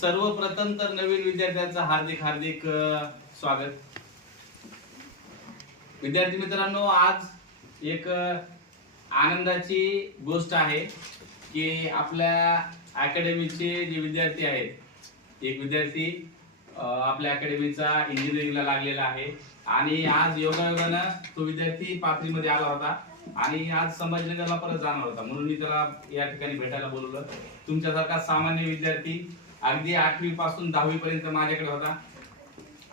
सर्वप्रथम तर नवीन विद्यार्थ्यांचं हार्दिक हार्दिक स्वागत. विद्यार्थी मित्रांनो आज एक आनंदाची गोष्ट आहे की आपल्या अकॅडमीचे जे विद्यार्थी आहेत एक विद्यार्थी आपल्या अकॅडमीचा इंजिनिअरिंगला लागलेला आहे आणि आज योगायोगानं तो विद्यार्थी पाथरीमध्ये आला होता आणि आज संभाजीनगरला परत जाणार होता. म्हणून मी त्याला या ठिकाणी भेटायला बोलवलं. तुमच्यासारखा सामान्य विद्यार्थी अगदी आठवी पासून दहावी पर्यंत माझ्याकडे होता.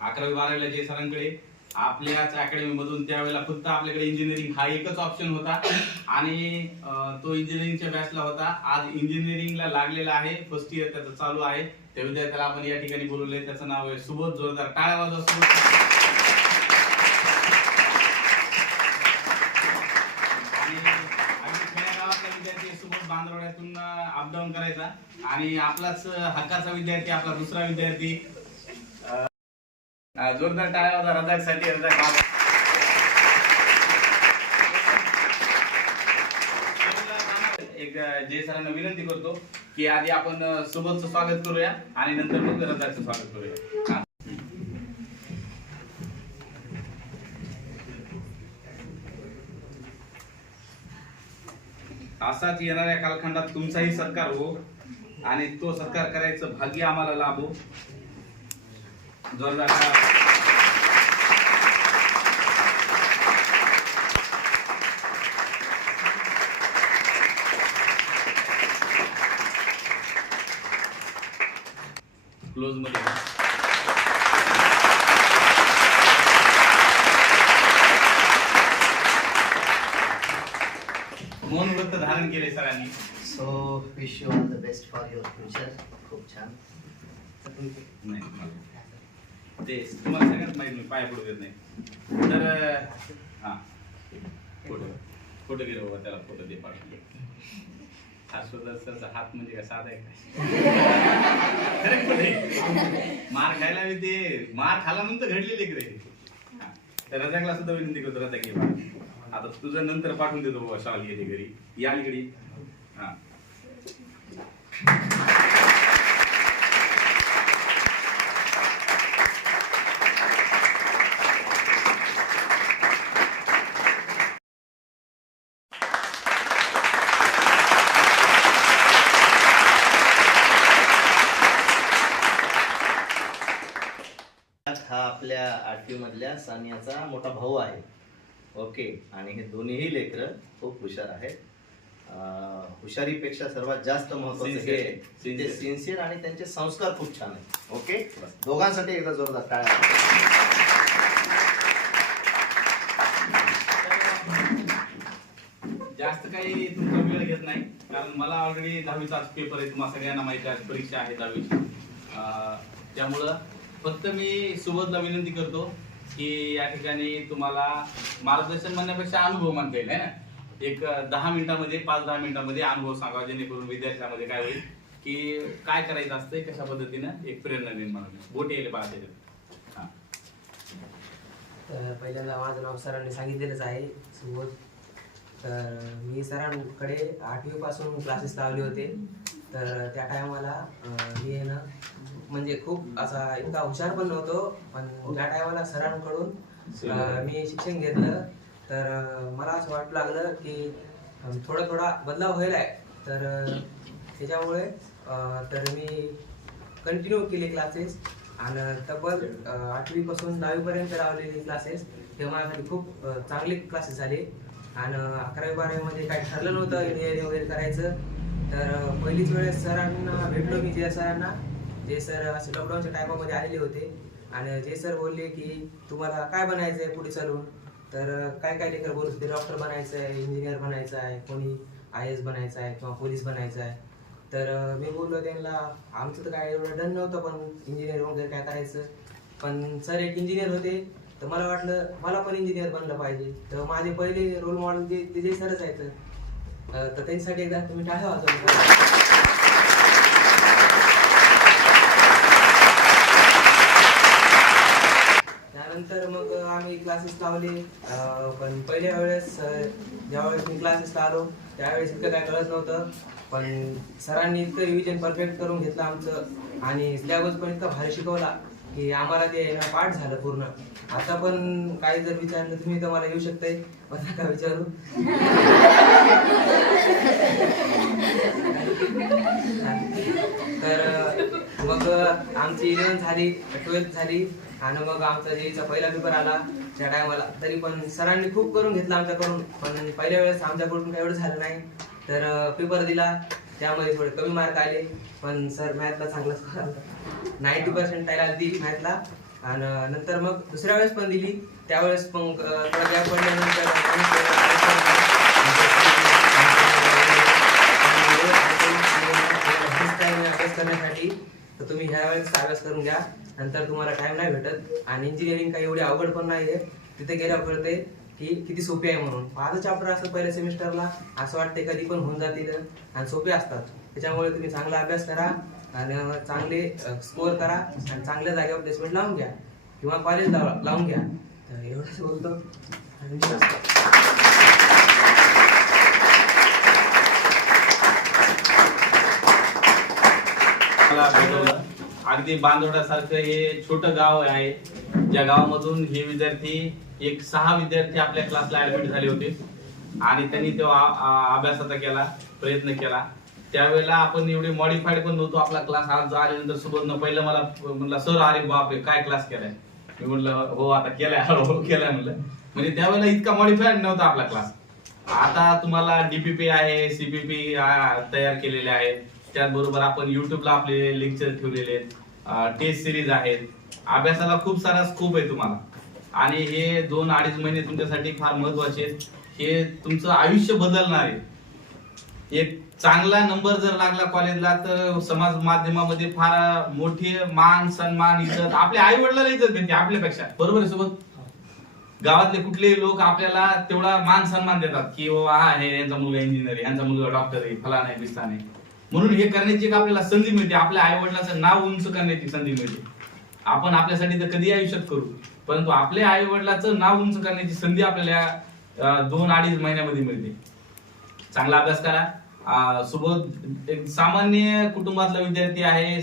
अकरावी बारावीला जे सरांकडे आपल्याच अकॅडमी मधून त्यावेळेला फक्त आपल्याकडे इंजिनिअरिंग हा एकच ऑप्शन होता. आणि तो इंजिनिअरिंगच्या बॅचला होता. आज इंजिनिअरिंगला लागलेला आहे. फर्स्ट इयर त्याचं चालू आहे. त्या विद्यार्थ्याला आपण या ठिकाणी बोलवले त्याचं नाव आहे सुबोध जोरदार. टाळ्या वाजवा सुबोध आणि अगदी खेड्यागावातला विद्यार्थी अपडाऊन करायचा. आणि आपलाच हक्काचा विद्यार्थी आपला दुसरा विद्यार्थी. जोरदार टाळ्या वाजवा रजाकसाठी रजाक एक जय सरांना विनंती करतो की आधी आपण सोबतचं स्वागत करूया आणि नंतर मग रजाकचं स्वागत करूया. असाच येणाऱ्या कालखंडात तुमचाही सत्कार हो आणि तो सत्कार करायचं भाग्य आम्हाला लाभो. जोरदार क्लोजमध्ये. मौन व्रत धारण केले सरांनी. So wish you all the best for your future खूप छान. नाही ते तुम्हाला सगळ्यात माहीत मी पाया पडू देत नाही. तर हा. फोटो फोटो रे बाबा त्याला फोटो दे पाठवले हा सरचा हात म्हणजे काय साधा आहे काय? खरे खोटे मार खायला ते. मार खाला नंतर घडलेले की. तर रजाकला सुद्धा विनंती करतो रजा घे आता तुझं नंतर पाठवून देतो बाबा शाल गेली घरी. या घरी हा. हा आपल्या आठवी मधल्या सानियाचा मोठा भाऊ आहे. ओके. आणि हे दोन्हीही लेकरं खूप हुशार आहेत. अं, हुशारीपेक्षा सर्वात जास्त महत्वाचं हे. सिन्सिअर आणि त्यांचे संस्कार खूप छान आहेत. ओके? दोघांसाठी एकदा जोरदार टाळ्या. जास्त काही तुमचा वेळ घेत नाही कारण मला ऑलरेडी दहावीचा पेपर आहे तुम्हाला सगळ्यांना माहिती आहे परीक्षा आहे दहावीची. त्यामुळं फक्त मी सुबोधला विनंती करतो की या ठिकाणी तुम्हाला मार्गदर्शन म्हणण्यापेक्षा अनुभव म्हणता येईल ना? एक दहा मिनिटामध्ये पाच दहा मिनिटामध्ये अनुभव सांगा जेणेकरून विद्यार्थ्यांमध्ये काय होईल की काय करायचं असतंय कशा पद्धतीनं एक प्रेरणा निर्माण होईल. बोट येईल बाळा त्याच्यात. तर पहिल्यांदा माझं नाव सरांनी सांगितलेलंच आहे. सुबोध तर मी सरांकडे आठवीपासून क्लासेस लावले होते. तर त्या टायमाला मी आहे ना म्हणजे खूप असा इतका हुशार पण नव्हतो पण त्या टायमाला सरांकडून अं, मी शिक्षण घेतलं. तर अं, मला असं वाटू लागलं की अं, थोडा थोडा बदलाव व्हायला आहे. तर अं, त्याच्यामुळे अं, तर मी कंटिन्यू केले क्लासेस आणि तब्बल अं, आठवीपासून दहावीपर्यंत लावलेले क्लासेस ते माझ्यासाठी खूप अं, चांगले क्लासेस झाले. आणि अकरावी बारावीमध्ये काही ठरलं नव्हतं इंजिनिअरिंग वगैरे करायचं. तर अं, पहिलीच वेळेस सरांना भेटलो मी जे सरांना. जे सर असे लॉकडाऊनच्या टायमामध्ये आलेले होते. आणि जे सर बोलले की तुम्हाला काय बनायचं आहे पुढे चालून? तर काय काय लेकर बोलत होते? डॉक्टर बनायचं आहे इंजिनियर बनायचं आहे कोणी आय एस बनायचं आहे किंवा पोलीस बनायचं आहे तर मी बोललो त्यांना आमचं तर काय एवढं डन नव्हतं पण इंजिनियर वगैरे काय करायचं? पण सर एक इंजिनियर होते तर मला वाटलं मला पण इंजिनियर बनलं पाहिजे. तर माझे पहिले रोल मॉडेल जे ते जे सरच आहेत. तर त्यांच्यासाठी एकदा तुम्ही टाळ्या वाजवा. नंतर मग आम्ही क्लासेस लावले. पण पहिल्या वेळेस ज्यावेळेस मी क्लासेसला आलो त्यावेळेस इतकं काय कळत नव्हतं. पण सरांनी इतकं रिव्हिजन परफेक्ट करून घेतलं आमचं. आणि सिलेबस पण इतका भारी शिकवला की आम्हाला ते ना पाठ झालं पूर्ण. आता पण काही जर विचारलं तुम्ही तर मला येऊ शकताय. मला का विचारू? तर मग आमची इलेव्हन्थ झाली ट्वेल्थ झाली. आणि मग आमचा जेईचा पहिला पेपर आला त्या टायमाला तरी पण सरांनी खूप करून घेतलं आमच्याकडून. पण पहिल्या वेळेस आमच्याकडून काही एवढं झालं नाही. तर पेपर दिला. त्यामध्ये थोडे कमी मार्क आले. पण सर मॅथला चांगला स्कोर आला. नाईन्टी पर्सेंट आली दिली मॅथला आणि नंतर मग दुसऱ्या वेळेस पण दिली. त्यावेळेस मग थोडा गॅप पडल्यानंतर अभ्यास करण्यासाठी तर तुम्ही ह्या वेळेस अभ्यास करून घ्या. नंतर तुम्हाला टाइम नाही भेटत. आणि इंजिनिअरिंग काही एवढी अवघड पण नाही आहे तिथे गेल्यावर कळते की किती सोपी आहे म्हणून. माझं चॅप्टर असं पहिल्या सेमिस्टरला असं वाटते कधी पण होऊन जातील आणि सोपे असतात. त्याच्यामुळे तुम्ही चांगला अभ्यास करा आणि चांगले स्कोअर करा आणि चांगल्या जागेवर प्लेसमेंट लावून घ्या. किंवा कॉलेज लावून घ्या. तर एवढंच बोलतो. आणि भेटवलं अगदी बांदोड्यासारखं हे छोटं गाव आहे. ज्या गावामधून हे विद्यार्थी एक सहा विद्यार्थी आपल्या क्लासला ऍडमिट झाले होते. आणि त्यांनी तो अभ्यासाचा केला प्रयत्न केला. त्यावेळेला आपण एवढे मॉडिफाईड पण नव्हतो आपला क्लास आज आल्यानंतर सुबोधनं पहिलं मला म्हणलं सर अरे बापरे काय क्लास केलाय? मी म्हटलं हो आता केलाय हो केलाय म्हणलं. म्हणजे त्यावेळेला इतका मॉडिफाईड नव्हता आपला क्लास आता तुम्हाला डीपीपी आहे सीपीपी तयार केलेले आहेत. त्याचबरोबर आपण युट्यूबला आपले लेक्चर ठेवलेले आहेत. टेस्ट सिरीज आहेत. अभ्यासाला खूप सारा स्कोप आहे तुम्हाला. आणि हे दोन अडीच महिने तुमच्यासाठी फार महत्त्वाचे आहेत. हे तुमचं आयुष्य बदलणार आहे. एक चांगला नंबर जर लागला कॉलेजला तर समाज माध्यमामध्ये फार मोठे मान सन्मान इज्जत आपल्या आई वडिलांना इज्जत भेटते आपल्यापेक्षा. बरोबर आहे सोबत गावातले कुठलेही लोक आपल्याला तेवढा मान सन्मान देतात की हा हे यांचा मुलगा इंजिनियर यांचा मुलगा डॉक्टर आहे फलाना आहे बिस्ता नाही म्हणून हे करण्याची एक आपल्याला संधी मिळते. आपल्या आई वडिलांचं नाव उंच करण्याची संधी मिळते. आपण आपल्यासाठी तर कधी आयुष्यात करू परंतु आपल्या आई वडिलांचं नाव उंच करण्याची संधी आपल्याला दोन अडीच महिन्यामध्ये मिळते. चांगला अभ्यास करा. अं, सुबोध एक सामान्य कुटुंबातला विद्यार्थी आहे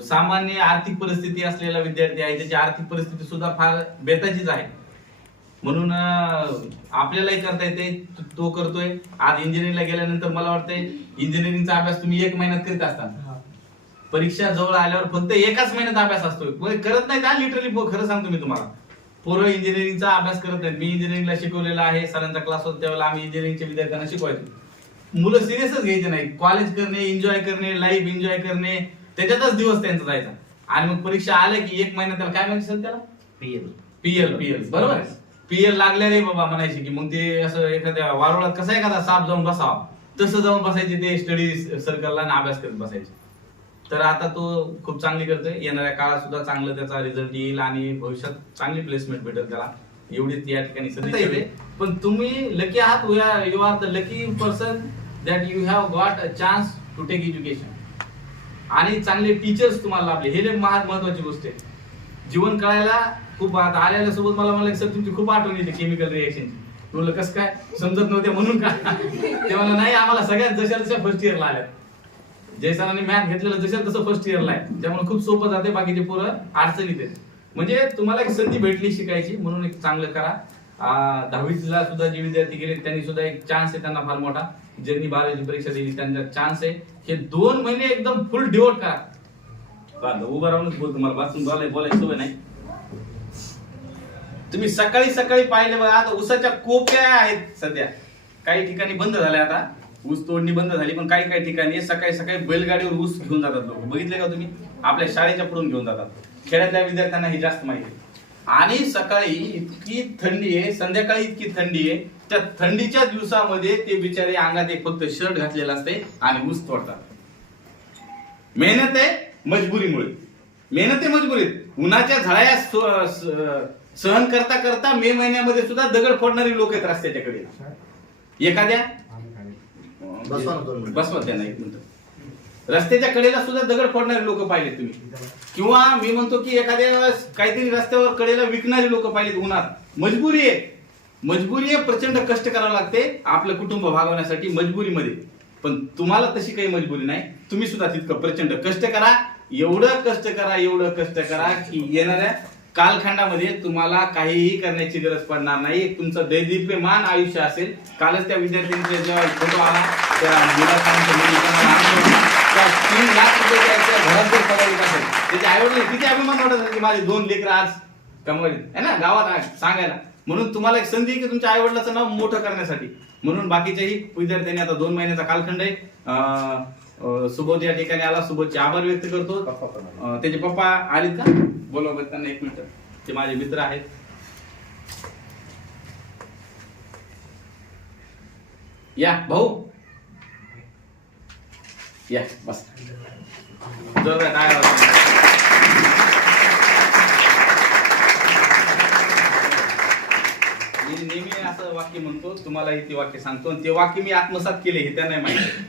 सामान्य आर्थिक परिस्थिती असलेला विद्यार्थी आहे त्याची आर्थिक परिस्थिती सुद्धा फार बेताचीच आहे. म्हणून आपल्यालाही करता येते तो- करतोय. आज इंजिनिअरिंगला गेल्यानंतर मला वाटतंय इंजिनिअरिंगचा अभ्यास तुम्ही एक महिन्यात करीत असता. परीक्षा जवळ आल्यावर फक्त एकाच महिन्यात अभ्यास असतोय. म्हणजे करत नाही का लिटरली खरं सांगतो मी तुम्हाला. पोरं इंजिनिअरिंगचा अभ्यास करत नाहीत. मी इंजिनिअरिंगला शिकवलेला आहे. सरांचा क्लास होता त्यावेळेला आम्ही इंजिनिअरिंगच्या विद्यार्थ्यांना शिकवायचो. मुलं सिरियसच घ्यायचे नाही कॉलेज करणे एन्जॉय करणे लाईफ एन्जॉय करणे त्याच्यातच दिवस त्यांचा जायचा. आणि मग परीक्षा आल्या की एक महिना त्याला काय माहिती सर त्याला पीएल पीएल पीएल बरोबर? पीएल लागल्या रे बाबा म्हणायचे की मग ते असं एखाद्या वारुळात कसा एखादा साप जाऊन बसावा? तसं जाऊन बसायचे ते स्टडी सर्कलला आणि अभ्यास करत बसायचे. तर आता तो खूप चांगली करतोय. येणाऱ्या काळात सुद्धा चांगलं त्याचा रिझल्ट येईल आणि भविष्यात चांगली प्लेसमेंट भेटेल त्याला. एवढीच या ठिकाणी. पण तुम्ही लकी आहात you are the lucky person that you have got a chance to take education आणि चांगले टीचर्स तुम्हाला लाभले. हे महत्वाची गोष्ट आहे. जीवन कळायला खूप आता आल्याला सोबत मला म्हणलं सर तुमची खूप आठवण येते केमिकल रिएक्शनची बोललं कसं काय? समजत नव्हते म्हणून का? ते म्हणलं नाही आम्हाला सगळ्यात जशा जशा फर्स्ट इयरला आल्या जयसरांनी मॅथ घेतलेलं जशा तसं फर्स्ट इयरला आहे. त्यामुळे खूप सोपं जाते बाकीचे पोरं अडचणीत आहेत. म्हणजे तुम्हाला एक संधी भेटली शिकायची म्हणून एक चांगलं करा. दहावीतला दहावीला सुद्धा जे विद्यार्थी गेले त्यांनी सुद्धा एक चान्स आहे त्यांना फार मोठा. ज्यांनी बारावीची परीक्षा दिली त्यांचा चान्स आहे. हे दोन महिने एकदम फुल डिवोट करा. उभं राहूनच बोल तुम्हाला वाचून बोलाय बोलायची सवय नाही. तुम्ही सकाळी सकाळी पाहिले बघा आता उसाच्या कोप्या आहेत सध्या. काही ठिकाणी बंद झाल्या आता. ऊस तोडणी बंद झाली पण काही काही ठिकाणी सकाळी सकाळी बैलगाडीवर ऊस घेऊन जातात लोक. बघितले का तुम्ही? आपल्या शाळेच्या पुढून घेऊन जातात. खेड्यातल्या विद्यार्थ्यांना ही जास्त माहिती आणि सकाळी इतकी थंडी आहे संध्याकाळी इतकी थंडी आहे त्या थंडीच्या दिवसामध्ये ते बिचारे अंगात एक फक्त शर्ट घातलेलं असते आणि ऊस तोडतात. मेहनत आहे मजबुरीमुळे. मेहनत आहे मजबुरीत. उन्हाच्या झळाया सहन करता करता मे महिन्यामध्ये सुद्धा दगड फोडणारी लोक आहेत रस्त्याच्याकडे. एखाद्या? बसवा त्यांना एक मिनिट. रस्त्याच्या कडेला सुद्धा दगड फोडणारे लोक पाहिले तुम्ही. किंवा मी म्हणतो की एखाद्या वेळेस काहीतरी रस्त्यावर कडेला विकणारी लोक पाहिलेत उन्हात. मजबुरी आहे. मजबुरी आहे प्रचंड कष्ट करावं लागते आपलं कुटुंब भागवण्यासाठी मजबुरीमध्ये. पण तुम्हाला तशी काही मजबुरी नाही. तुम्ही सुद्धा तितकं प्रचंड कष्ट करा. एवढं कष्ट करा एवढं कष्ट करा की येणाऱ्या कालखंडामध्ये तुम्हाला काहीही करण्याची गरज पडणार नाही. तुमचं दैदिप्यमान आयुष्य असेल. कालच त्या विद्यार्थ्यांचा जेव्हा फोटो आला त्या मुलाचा मुलीचा त्या तीन लाख रुपये त्याच्या घरात जर कमावत असेल त्याच्या आईवडील किती अभिमान वाटत असेल की माझे दोन लेकर आज कमवले है ना? गावात आज सांगायला. म्हणून तुम्हाला एक संधी आहे की तुमच्या आई वडिलाचं नाव मोठं करण्यासाठी. म्हणून बाकीच्याही विद्यार्थ्यांनी आता दोन महिन्याचा कालखंड आहे. सुबोध या ठिकाणी आला. सुबोधचे आभार व्यक्त करतो. आले. त्याचे पप्पा आलेत का? बोलवा त्यांना एक मिनिट. ते माझे मित्र आहेत. या भाऊ. या बस. जर मी नेहमी असं वाक्य म्हणतो तुम्हालाही ते वाक्य सांगतो आणि ते वाक्य मी आत्मसात केले हे त्यांना माहिती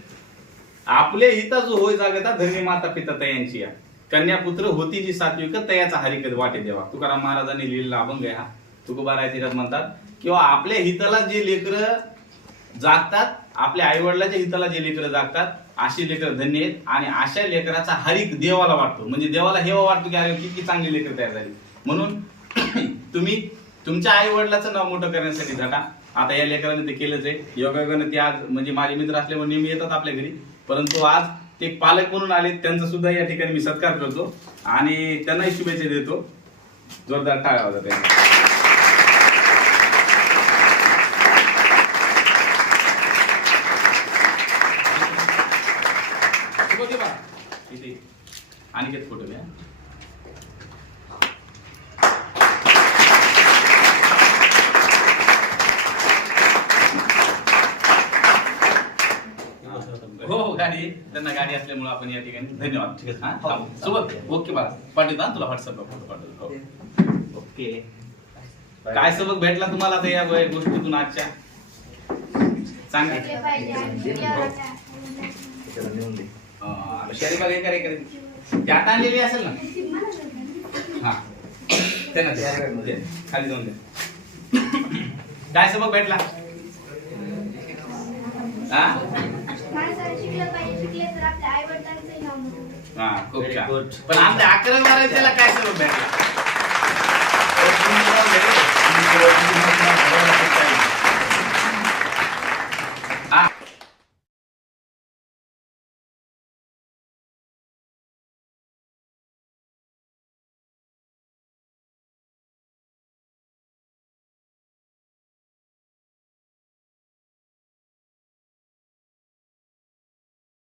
आपले हिता जो होय जागता धर्मी माता पिता यांची या कन्यापुत्र होती जी सात्विक तयाचा हरिकत वाटे देवा. तुकाराम महाराजांनी लिहिलेला अभंग आहे हा. तुकोबारायतीरात म्हणतात किंवा आपल्या हिताला जे लेकर जागतात आपल्या आईवडिलाच्या हिताला जे लेकर जागतात अशी लेकर धन्य आहेत. आणि अशा लेकराचा हरिक देवाला वाटतो. म्हणजे देवाला हेवा वाटतो की अरे किती चांगली लेकर तयार झाली. म्हणून तुम्ही तुमच्या आई वडिलाचं नाव मोठं करण्यासाठी झटा आता या लेकरांनी ते केलंच आहे. योगायोगाने ते आज म्हणजे माझे मित्र असल्यामुळे नेहमी येतात आपल्या घरी. परंतु आज ते पालक म्हणून आले त्यांचा सुद्धा या ठिकाणी मी सत्कार करतो. आणि त्यांनाही शुभेच्छा देतो. जोरदार टाळ्या वाजवा त्यांना. अनिकेत फोटो घ्या हो हो गाडी. त्यांना गाडी असल्यामुळे आपण या ठिकाणी धन्यवाद. ठीक आहे हा, थांब. सोबत ओके बा पाठवतो हा तुला व्हॉट्सअपला फोटो पाठवतो. हो. ओके. काय सबक भेटला तुम्हाला आता या गोष्टीतून आजच्या? सांगा. अं, शरी बाग करे करे. त्यात आणलेली असेल ना? हा. त्यांना दे. दे. खाली जाऊन दे. काय सबक भेटला? हा माणसाने शिकलं पाहिजे शिकले तर आपल्या आई वडिलांचंही नाव मोठं होईल. हा खूप छान. पण आमच्या अकरा बारावीच्याला काय सबक भेटला